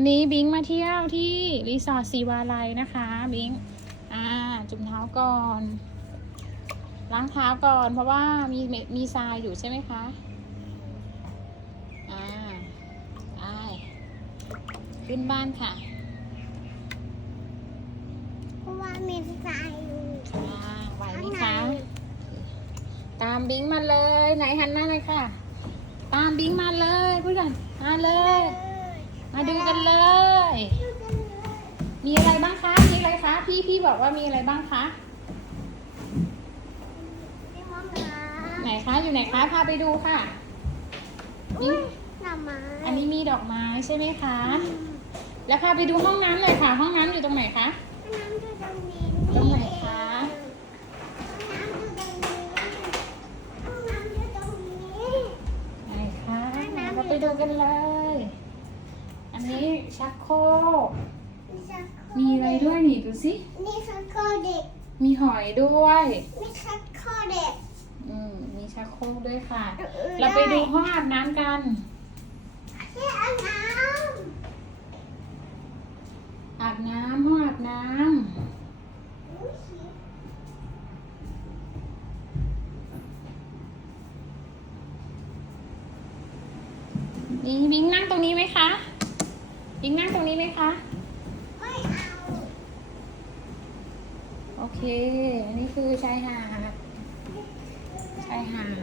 วันนี้บิงมาเที่ยวที่รีสอร์ทสีวาลัยนะคะ บิงอ่าจุ่มเท้าก่อนล้างเท้าก่อน เพราะว่ามีมีทรายอยู่ใช่ไหมคะอ่าไปขึ้นบ้านค่ะเพราะว่ามีทรายอยู่อ่าไหวไหมข้างในคะตามบิงมาเลย ไหนหันหน้าเลยค่ะ ตามบิงมาเลยพูดกันมาเลย มาดูกันเลยดูกันเลย มีอะไรบ้างคะ มีอะไรคะ พี่พี่บอกว่ามีอะไรบ้างคะ มีห้องน้ไหนคะ อยู่ไหนคะ พาไปดูค่ะำอุ้ยหน่อไม้อันนี้มีดอกไม้ใช่ไหมคะ แล้วพาไปดูห้องน้ำเลยค่ะ ห้องน้ำอยู่ตรงไหนคะ ห้องน้ำอยู่ตรงนี้ตรงไหนคะ ห้องน้ำอยู่ตรงนี้ ไหนคะห้องน้ำเราไปดูกันเลย อันนี้ชักโครกมีชักโครกมีอะไรด้วยนี่ดูสินี่ชักโครกเด็ก มีหอยด้วย มีชักโครกเด็ก อืมมีชักโครกด้วยค่ะเออเราไปดูห้องอาบน้ำกันที่อาบน้อาบน้ำห้องอาบน้ำอุ๊ยำบิงบิงนั่งตรงนี้ไหมคะ บิงนั่งตรงนี้ไหมคะ ไม่เอา โอเค อันนี้คือชายหาดชายหาด